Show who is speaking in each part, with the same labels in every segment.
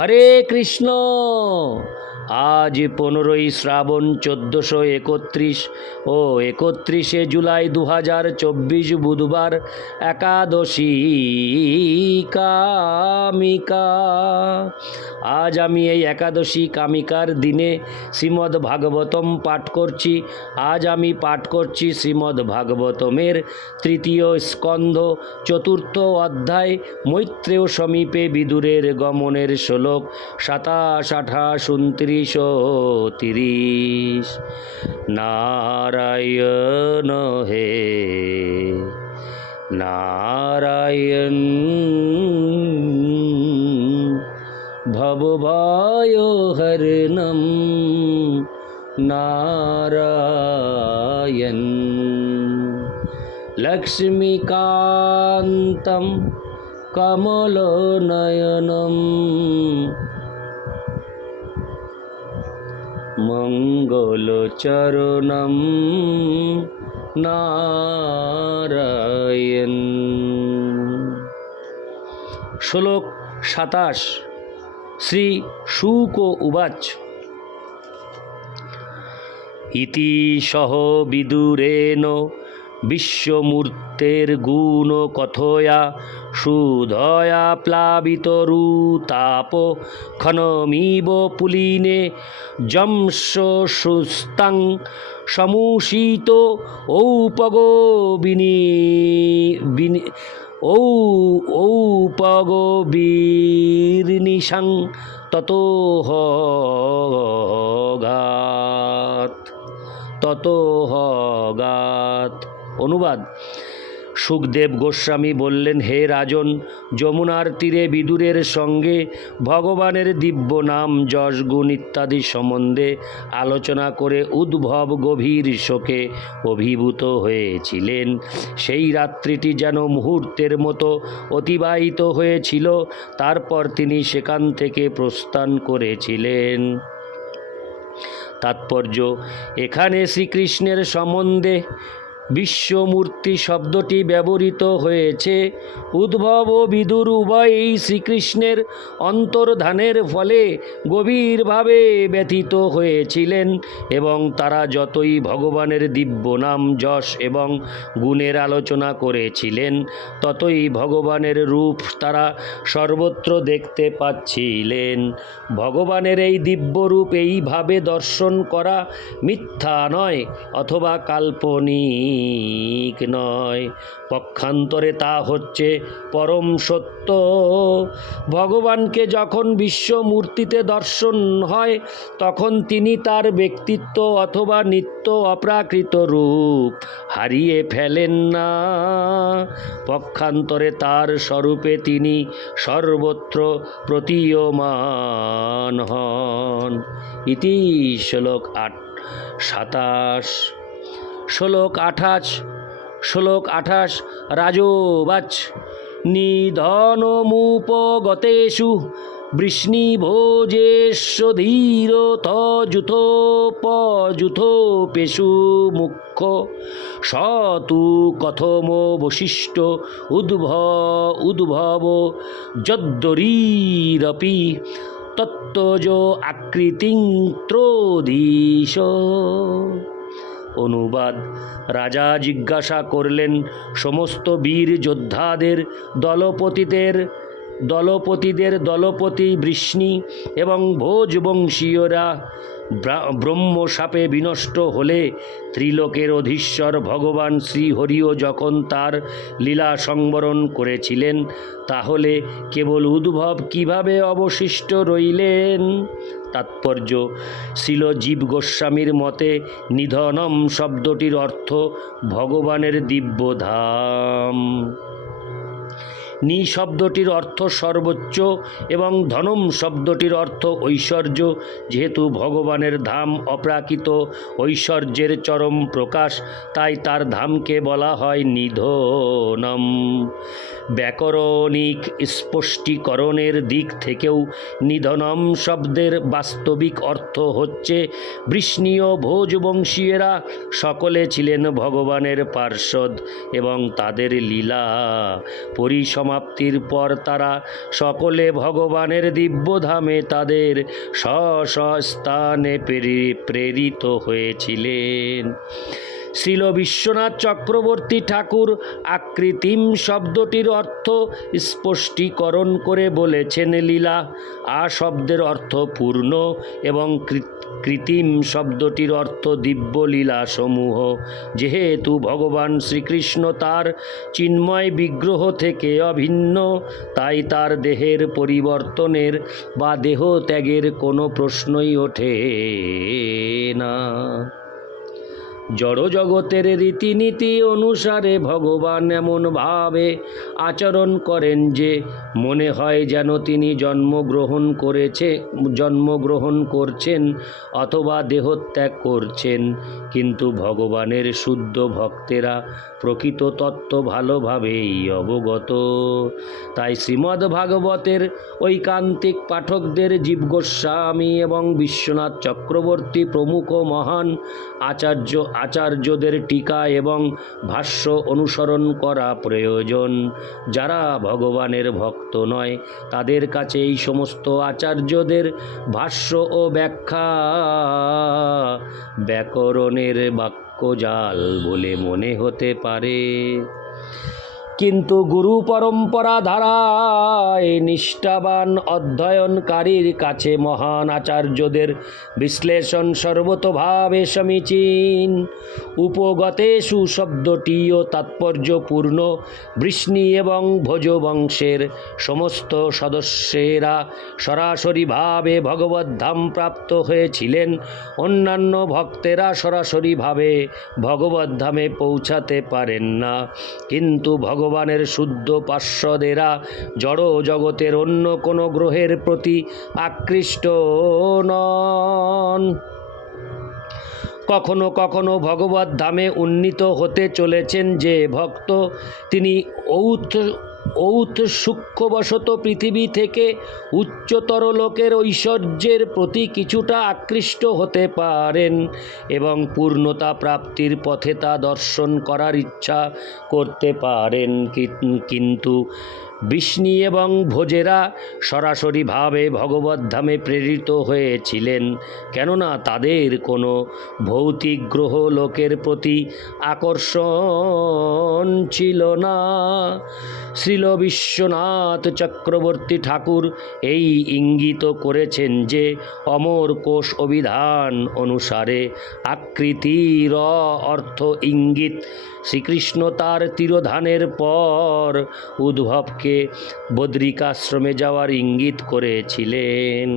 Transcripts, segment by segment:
Speaker 1: হরে কৃষ্ণ। আজ পনেরোই শ্রাবণ চোদ্দোশো একত্রিশ ও একত্রিশে জুলাই দু হাজার চব্বিশ বুধবার একাদশী কামিকা। আজ আমি এই একাদশী কামিকার দিনে শ্রীমদ্ ভাগবতম পাঠ করছি। আজ আমি পাঠ করছি শ্রীমদ্ ভাগবতমের তৃতীয় স্কন্ধ, চতুর্থ অধ্যায়, মৈত্রেয় সমীপে বিদুরের গমনের শ্লোক, সাতাশ আঠাশ, উনত্রিশ ও তিরিশ নারায়ণ হে নারায়ণ ভবভায় হরণম নারায়ণ লক্ষ্মীকান্तं কমলনয়নম মঙ্গলচরণম নারায়ণ। শ্লোক সাতাশ শ্রী শুক উবাচ। ইতি সহ বিদুরেণ বিশ্বমূর্তের গুণ কথয়া সুধয়া প্লাবিত রূতাপ খনমিব পুলিনে যংস সুস্তাং সমুষিত ঔপগো বিনি ঔ ঔপগো বীর্নিশাং ততো তত অনুবাদ। সুখদেব গোস্বামী বললেন, হে রাজন, যমুনার তীরে বিদুরের সঙ্গে ভগবানের দিব্য নাম, যশ, গুণ ইত্যাদি সম্বন্ধে আলোচনা করে উদ্ভব গভীর শোকে অভিভূত হয়েছিলেন। সেই রাত্রিটি যেন মুহূর্তের মতো অতিবাহিত হয়েছিল। তারপর তিনি সেখান থেকে প্রস্থান করেছিলেন। তাৎপর্য, এখানে শ্রীকৃষ্ণের সম্বন্ধে বিশ্বমূর্তি শব্দটি ব্যবহৃত হয়েছে। উদ্ভব ও বিদুর উভয়ই শ্রীকৃষ্ণের অন্তর্ধানের ফলে গভীরভাবে ব্যথিত হয়েছিলেন এবং তারা যতই ভগবানের দিব্য নাম, যশ এবং গুণের আলোচনা করেছিলেন, ততই ভগবানের রূপ তারা সর্বত্র দেখতে পাচ্ছিলেন। ভগবানের এই দিব্য রূপ এইভাবে দর্শন করা মিথ্যা নয়, অথবা কাল্পনিক নয়। পক্ষান্তরে তা হচ্ছে পরম সত্য। ভগবানকে যখন বিশ্বমূর্তিতে দর্শন হয়, তখন তিনি তার ব্যক্তিত্ব অথবা নিত্য অপ্রাকৃত রূপ হারিয়ে ফেলেন না। পক্ষান্তরে তার স্বরূপে তিনি সর্বত্র প্রতীয়মান হন। ইতি শ্লোক আট, সাতাশ। শ্লোক আঠাশ শ্লোক আঠাশ রাজোবাচ নিধনমুপগতেষু বৃষ্ণিভোজেশ্বধীরতযুথোপযুথোপেষু মুখ্য। স তু কথমবশিষ্ট উদ্ভ, উদ্ভব যদ্দরীরপি তত্ত্বজ আকৃতিং ত্রোধীশ অনুবাদ। রাজা জিজ্ঞাসা করলেন, সমস্ত বীর যোদ্ধাদের দলপতিদের দলপতিদের দলপতি বৃষ্ণি এবং ভোজবংশীয়রা ব্রা- ব্রহ্মসাপে বিনষ্ট হলে ত্রিলোকের অধীশ্বর ভগবান শ্রীহরিও যখন তার লীলা সংবরণ করেছিলেন, তাহলে কেবল উদ্ভব কীভাবে অবশিষ্ট রইলেন? তাৎপর্য। শিল জীব গোস্বামীর মতে নিধনম শব্দটির অর্থ ভগবানের দিব্য ধাম নি শব্দটির অর্থ সর্বোচ্চ এবং ধনম শব্দটির অর্থ ঐশ্বর্য, যেহেতু ভগবানের ধাম অপ্রাকৃত, ঐশ্বর্যের চরম প্রকাশ, তাই তার ধামকে বলা হয় নিধনম। ব্যাকরণিক স্পষ্টীকরণের দিক থেকেও নিধনম শব্দের বাস্তবিক অর্থ হচ্ছে, বৃষ্ণীয় ভোজবংশীয়রা সকলে ছিলেন ভগবানের পার্ষদ এবং তাদের লীলা পরিসমাপ্ত সমাপ্তির পর তারা সকলে ভগবানের দিব্যধামে তাদের স্ব স্থানে প্রেরি- প্রেরিত হয়েছিলেন। শ্রীল বিশ্বনাথ চক্রবর্তী ঠাকুর আকৃতিম শব্দটির অর্থ স্পষ্টীকরণ করে বলেছেন লীলা। আ শব্দের অর্থ পূর্ণ এবং কৃত্রিম শব্দটির অর্থ দিব্য লীলা সমূহ যেহেতু ভগবান শ্রীকৃষ্ণ তার চিন্ময় বিগ্রহ থেকে অভিন্ন, তাই তার দেহের পরিবর্তনের বা দেহ ত্যাগের কোনো প্রশ্নই ওঠে না। জড়জগতের রীতিনীতি অনুসারে ভগবান এমনভাবে আচরণ করেন যে মনে হয় যেন তিনি জন্মগ্রহণ করেছে, জন্মগ্রহণ করছেন অথবা দেহত্যাগ করছেন। কিন্তু ভগবানের শুদ্ধ ভক্তেরা প্রকৃত তত্ত্ব ভালোভাবেই অবগত। তাই শ্রীমদ্ ভাগবতের ঐকান্তিক পাঠকদের জীব গোস্বামী এবং বিশ্বনাথ চক্রবর্তী প্রমুখ মহান আচার্য আচার্যদের টিকা এবং ভাষ্য অনুসরণ করা প্রয়োজন। যারা ভগবানের ভক্ত নয়, তাদের কাছে এই সমস্ত আচার্যদের ভাষ্য ও ব্যাখ্যা ব্যাকরণের বাক্যজাল বলে মনে হতে পারে। কিন্তু গুরু পরম্পরা ধারায় নিষ্ঠাবান অধ্যয়নকারীর কাছে মহান আচার্যদের বিশ্লেষণ সর্বতভাবে সমীচীন। উপগতেষু শব্দটিও তাৎপর্যপূর্ণ। বৃষ্ণি এবং ভোজবংশের সমস্ত সদস্যেরা সরাসরিভাবে ভগবদ্ধাম প্রাপ্ত হয়েছিলেন। অন্যান্য ভক্তেরা সরাসরিভাবে ভগবদ্ধামে পৌঁছাতে পারেন না। কিন্তু ভগবানের শুদ্ধ পার্শ্বদেরা, জড় জগতের অন্য কোনো গ্রহের প্রতি আকৃষ্ট নন। কখনো কখনো ভগবত ধামে উন্নীত হতে চলেছেন যে ভক্ত, তিনি ঔথ ঔথ সূক্ষ্মবশত পৃথিবী থেকে উচ্চতর লোকের ঐশ্বর্যের প্রতি কিছুটা আকৃষ্ট হতে পারেন এবং পূর্ণতা প্রাপ্তির পথে তা দর্শন করার ইচ্ছা করতে পারেন, কিন- কিন্তু বিষ্ণি এবং ভোজেরা সরাসরিভাবে ভগবদ্ধামে প্রেরিত হয়েছিলেন, কেননা তাদের কোনো ভৌতিক গ্রহ লোকের প্রতি আকর্ষণ ছিল না। শ্রীল বিশ্বনাথ চক্রবর্তী ঠাকুর এই ইঙ্গিত করেছেন যে, অমর কোষ অভিধান অনুসারে আকৃতির অর্থ ইঙ্গিত, শ্রীকৃষ্ণ তার তিরোধানের পর উদ্ভবকে বদ্রিকাশ্রমে যাওয়ার ইঙ্গিত করেছিলেন।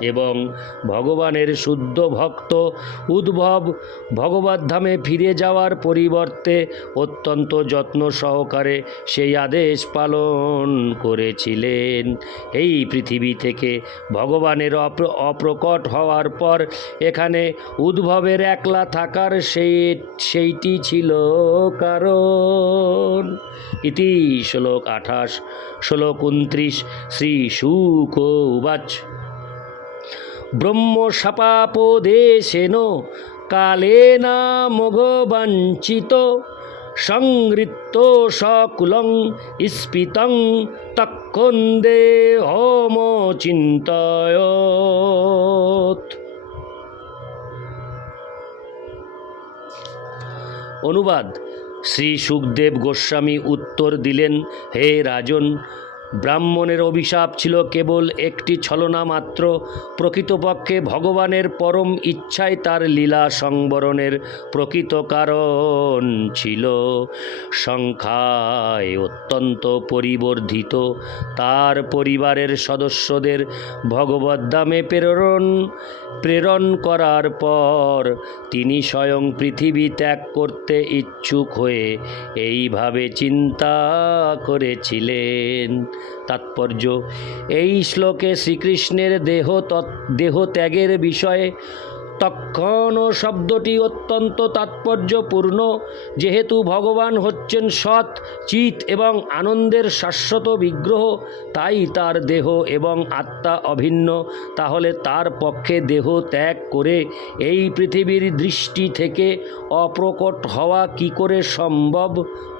Speaker 1: এবং ভগবানের শুদ্ধ ভক্ত উদ্ভব ভগবদ্ধামে ফিরে যাওয়ার পরিবর্তে অত্যন্ত যত্ন সহকারে সেই আদেশ পালন করেছিলেন। এই পৃথিবী থেকে ভগবানের অপ্র- অপ্রকট হওয়ার পর এখানে উদ্ভবের একলা থাকার সেই সেইটি ছিল কারণ। ইতি শ্লোক আঠাশ, শ্লোক উনত্রিশ শ্রী শুক উবাচ ব্রহ্মশপাপদেশেন কালেন মঘবাঞ্ছিত সংহৃত্ত সকুলং স্ফীতং তক্ষন্দে হোম চিন্তয়ত অনুবাদ, শ্রী সুখদেব গোস্বামী উত্তর দিলেন, হে রাজন ব্রাহ্মণের অভিশাপ ছিল কেবল একটি ছলনা মাত্র। প্রকৃতপক্ষে ভগবানের পরম ইচ্ছাই তার লীলা সংবরণের প্রকৃত কারণ ছিল। সংখ্যায় অত্যন্ত পরিবর্ধিত। তার পরিবারের সদস্যদের ভগবদ্ধামে প্রেরণ প্রেরণ করার পর তিনি স্বয়ং পৃথিবী ত্যাগ করতে ইচ্ছুক হয়ে এইভাবে চিন্তা করেছিলেন। তাৎপর্য। এই শ্লোকে শ্রীকৃষ্ণের দেহ দেহ ত্যাগের বিষয়ে তখন শব্দটি অত্যন্ত তাৎপর্যপূর্ণ। যেহেতু ভগবান হচ্ছেন সৎ, চিত এবং আনন্দের শাশ্বত বিগ্রহ, তাই তার দেহ এবং আত্মা অভিন্ন। তাহলে তার পক্ষে দেহ ত্যাগ করে এই পৃথিবীর দৃষ্টি থেকে অপ্রকট হওয়া কি করে সম্ভব?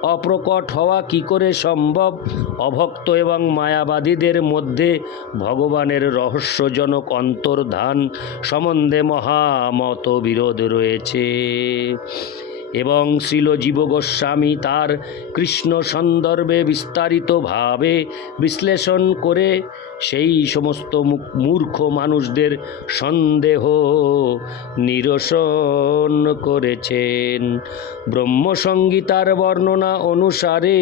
Speaker 1: অপ্রকট হওয়া কি করে সম্ভব? অভক্ত এবং মায়াবাদীদের মধ্যে ভগবানের রহস্যজনক অন্তর্ধান সম্বন্ধে মহামত বিরোধ রয়েছে। এবং শ্রীল জীব গোস্বামী তার কৃষ্ণ সন্দর্ভে বিস্তারিতভাবে বিশ্লেষণ করে সেই সমস্ত মূর্খ মানুষদের সন্দেহ নিরসন করেছেন। ব্রহ্মসংগীতার বর্ণনা অনুসারে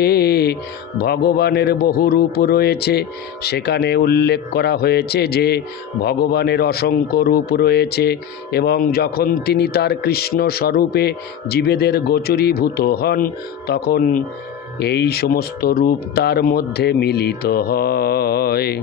Speaker 1: ভগবানের বহু রূপ রয়েছে। সেখানে উল্লেখ করা হয়েছে যে, ভগবানের অসংখ্য রূপ রয়েছে এবং যখন তিনি তার কৃষ্ণ স্বরূপে জীবেদের গোচরীভূত হন, তখন এই সমস্ত রূপ তার মধ্যে মিলিত হয়।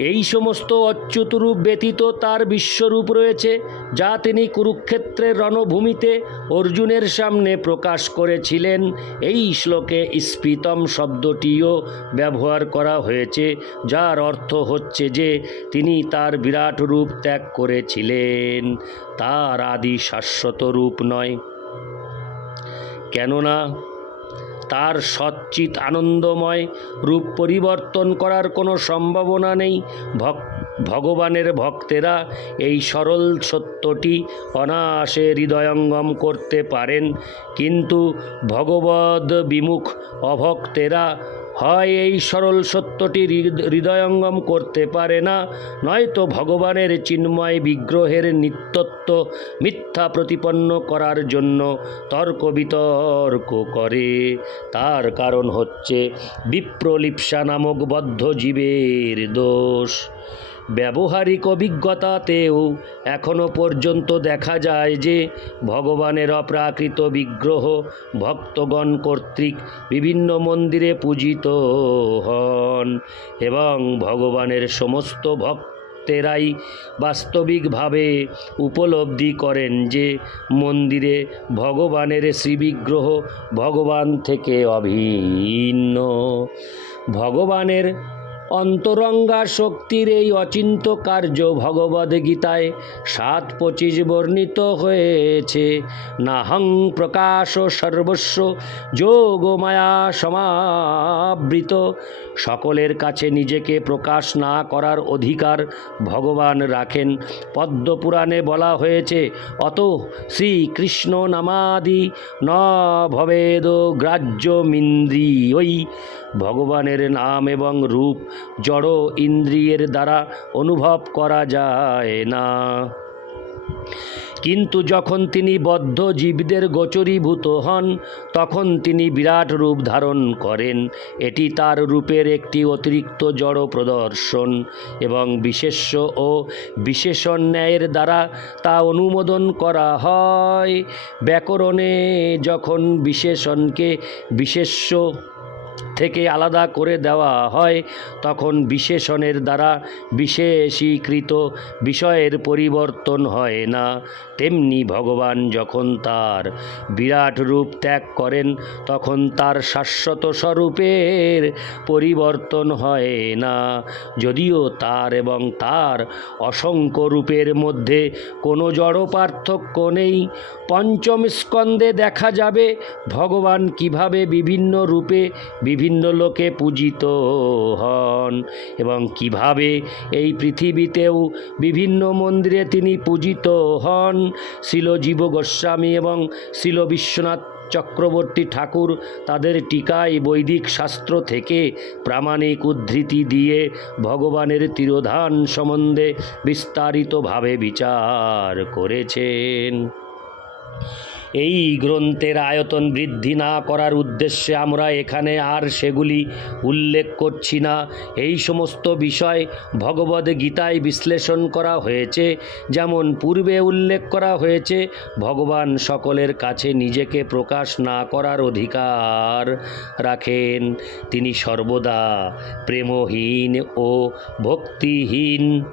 Speaker 1: এই সমস্ত অচ্যুত রূপ ব্যতীত তার বিশ্বরূপ রয়েছে, যা তিনি কুরুক্ষেত্রের রণভূমিতে অর্জুনের সামনে প্রকাশ করেছিলেন। এই শ্লোকে স্ফীতম শব্দটিও ব্যবহার করা হয়েছে, যার অর্থ হচ্ছে যে তিনি তার বিরাট রূপ ত্যাগ করেছিলেন। তার আদি শাশ্বত রূপ নয়। কেননা তার সচ্চিত আনন্দময় রূপ পরিবর্তন করার কোনো সম্ভাবনা নেই। ভগবানের ভক্তেরা এই সরল সত্যটি অনায়াসে হৃদয়ঙ্গম করতে পারেন। কিন্তু ভগবদ বিমুখ অভক্তেরা হয় এই সরল সত্যটি হৃদ- হৃদয়ঙ্গম করতে পারে না। নয়তো ভগবানের চিন্ময় বিগ্রহের নিত্যত্ব মিথ্যা প্রতিপন্ন করার জন্য তর্ক বিতর্ক করে। তার কারণ হচ্ছে বিপ্রলিপ্সা নামক বদ্ধ জীবের দোষ। ব্যবহারিক অভিজ্ঞতাতেও এখনও পর্যন্ত দেখা যায় যে ভগবানের অপ্রাকৃত বিগ্রহ ভক্তগণ কর্তৃক বিভিন্ন মন্দিরে পূজিত হন এবং ভগবানের সমস্ত ভক্তেরাই বাস্তবিকভাবে উপলব্ধি করেন যে মন্দিরে ভগবানের শ্রীবিগ্রহ ভগবান থেকে অভিন্ন। ভগবানের অন্তরঙ্গা শক্তির এই অচিন্ত কার্য ভগবদ গীতায় সাত পঁচিশ বর্ণিত হয়েছে। নাহং প্রকাশ সর্বস্ব, যোগ মায়া সমাবৃত। সকলের কাছে নিজেকে প্রকাশ না করার অধিকার ভগবান রাখেন। পদ্মপুরাণে বলা হয়েছে, অত শ্রীকৃষ্ণ নামাদি ন ভবেদ গ্রাহ্য মিন্দ্রিয়ই ভগবানের নাম এবং রূপ জড় ইন্দ্রিয়ের দ্বারা অনুভব করা যায় না। কিন্তু যখন তিনি বদ্ধ জীবদের গোচরীভূত হন, তখন তিনি বিরাট রূপ ধারণ করেন। এটি তার রূপের একটি অতিরিক্ত জড় প্রদর্শন এবং বিশেষ্য ও বিশেষণ ন্যায়ের দ্বারা তা অনুমোদন করা হয়। ব্যাকরণে যখন বিশেষণকে বিশেষ্য থেকে আলাদা করে দেওয়া হয়, তখন বিশেষণের দ্বারা বিশেষীকৃত বিষয়ের পরিবর্তন হয় না। তেমনি ভগবান যখন তার বিরাট রূপ ত্যাগ করেন, তখন তার শাশ্বত স্বরূপের পরিবর্তন হয় না। যদিও তার এবং তার অসংখ্য রূপের মধ্যে কোনো জড় পার্থক্য নেই, পঞ্চম স্কন্ধে দেখা যাবে ভগবান কীভাবে বিভিন্ন রূপে বিভিন্ন লোকে পূজিত হন এবং কীভাবে এই পৃথিবীতেও বিভিন্ন মন্দিরে তিনি পূজিত হন, শিল জীব গোস্বামী এবং শিল বিশ্বনাথ চক্রবর্তী ঠাকুর তাদের টিকায় বৈদিক শাস্ত্র থেকে প্রামাণিক উদ্ধৃতি দিয়ে ভগবানের তিরোধান সম্বন্ধে বিস্তারিতভাবে বিচার করেছেন। এই গ্রন্থের আয়তন বৃদ্ধি না করার উদ্দেশ্যে আমরা এখানে আর সেগুলি উল্লেখ করছি না। এই সমস্ত বিষয় ভগবদ গীতায় বিশ্লেষণ করা হয়েছে। যেমন পূর্বে উল্লেখ করা হয়েছে, ভগবান সকলের কাছে নিজেকে প্রকাশ না করার অধিকার রাখেন। তিনি সর্বদা প্রেমহীন ও ভক্তিহীন।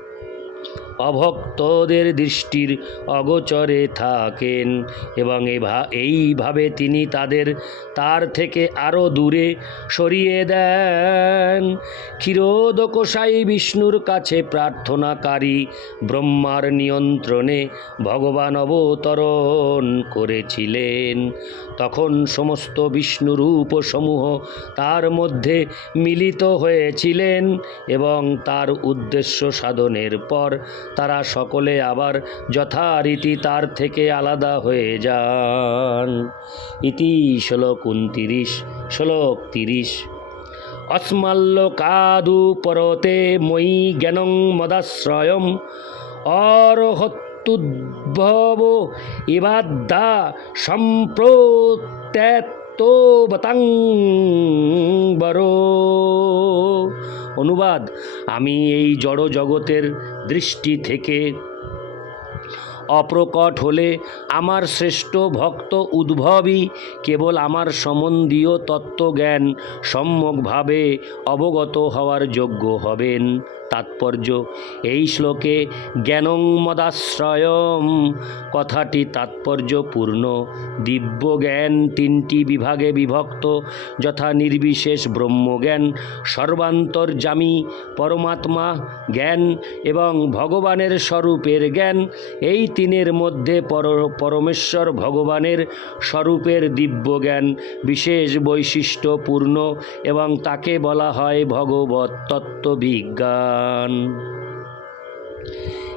Speaker 1: অভক্তদের দৃষ্টির অগোচরে থাকেন এবং এইভাবে তিনি তাদের, তার থেকে আরও দূরে সরিয়ে দেন। ক্ষীরোদকোষাই বিষ্ণুর কাছে প্রার্থনাকারী ব্রহ্মার নিয়ন্ত্রণে ভগবান অবতরণ করেছিলেন। তখন সমস্ত বিষ্ণুরূপ সমূহ তার মধ্যে মিলিত হয়েছিলেন এবং তার উদ্দেশ্য সাধনের পর তারা সকলে আবার যথারীতি তার থেকে আলাদা হয়ে যান। ইতি শ্লোক উনতিরিশ, শ্লোক তিরিশ। অস্মাল্লোকাদু পরতে মই জ্ঞানং মদাশ্রয়ম অরহত্যুদ্ভব ইবাদ্দা সম্প্রত্যক্তবতাং বরো অনুবাদ, আমি এই জড় জগতের দৃষ্টি থেকে অপ্রকট হলে আমার শ্রেষ্ঠ ভক্ত উদ্ভবই কেবল আমার সম্বন্ধীয় তত্ত্বজ্ঞান সম্যকভাবে অবগত হওয়ার যোগ্য হবেন। তাৎপর্য। এই শ্লোকে জ্ঞানং মদাশ্রয়ম। কথাটি তাৎপর্যপূর্ণ। দিব্য জ্ঞান তিনটি বিভাগে বিভক্ত। যথা নির্বিশেষ ব্রহ্মজ্ঞান সর্বান্তর্যামী পরমাত্মা জ্ঞান এবং ভগবানের স্বরূপের জ্ঞান। এই তিনের মধ্যে পর, পরমেশ্বর ভগবানের স্বরূপের দিব্য জ্ঞান বিশেষ বৈশিষ্ট্যপূর্ণ এবং তাকে বলা হয় ভগবত তত্ত্ববিজ্ঞান। Tuhan.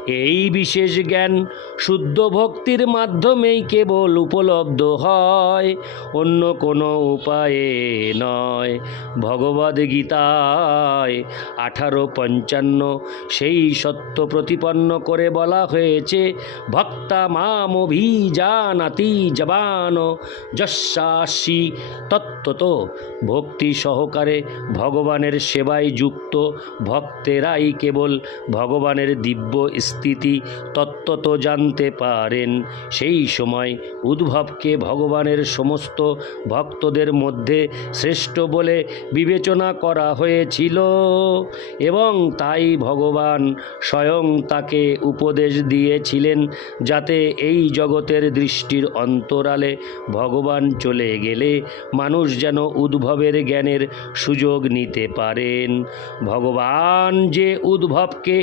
Speaker 1: এই বিশেষ জ্ঞান শুদ্ধ ভক্তির মাধ্যমেই কেবল উপলব্ধ হয়, অন্য কোনো উপায়ে নয়। ভগবদ গীতায় আঠারো পঞ্চান্ন সেই সত্য প্রতিপন্ন করে বলা হয়েছে, ভক্তা মাম অভিজানাতি জবান যশাসি তত্ত্বত ভক্তি সহকারে ভগবানের সেবায় যুক্ত ভক্তেরাই কেবল ভগবানের দিব্য স্থিতি তত্ত্বত জানতে পারেন। সেই সময় উদ্ভবকে ভগবানের সমস্ত ভক্তদের মধ্যে শ্রেষ্ঠ বলে বিবেচনা করা হয়েছিল এবং তাই ভগবান স্বয়ং তাকে উপদেশ দিয়েছিলেন যাতে এই জগতের দৃষ্টির অন্তরালে ভগবান চলে গেলে মানুষ যেন উদ্ভবের জ্ঞানের সুযোগ নিতে পারেন। ভগবান যে উদ্ভবকে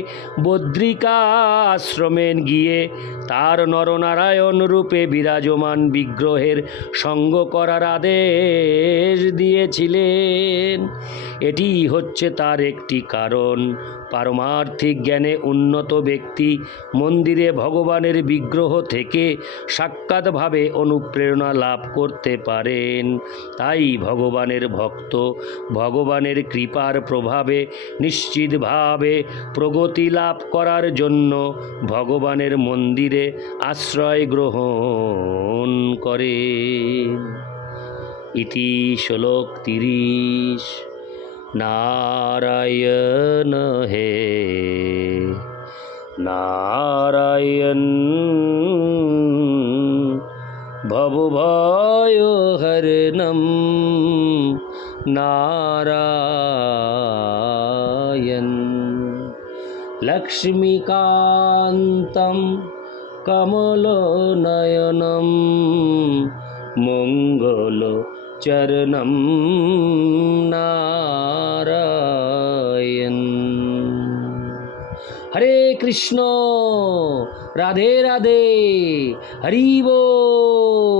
Speaker 1: বদ্রিকাশ্রমে গিয়ে তার নরনারায়ণ রূপে বিরাজমান বিগ্রহের সঙ্গ করার আদেশ দিয়েছিলেন। এটি হচ্ছে তার একটি কারণ। পারমার্থিক জ্ঞানে উন্নত ব্যক্তি মন্দিরে ভগবানের বিগ্রহ থেকে সাক্ষাৎভাবে অনুপ্রেরণা লাভ করতে পারেন। তাই ভগবানের ভক্ত ভগবানের কৃপার প্রভাবে নিশ্চিতভাবে প্রগতি লাভ করার জন্য ভগবানের মন্দিরে আশ্রয় গ্রহণ করে। ইতি শ্লোক তিরিশ। নারায়ণ হে নারায়ণ ভবভয় হরণম নারায়ণ লক্ষ্মীকান্तं কমলনয়नं মঙ্গলচরণं নারায়ণ হরে কৃষ্ণ রাধে রাধে হরি বল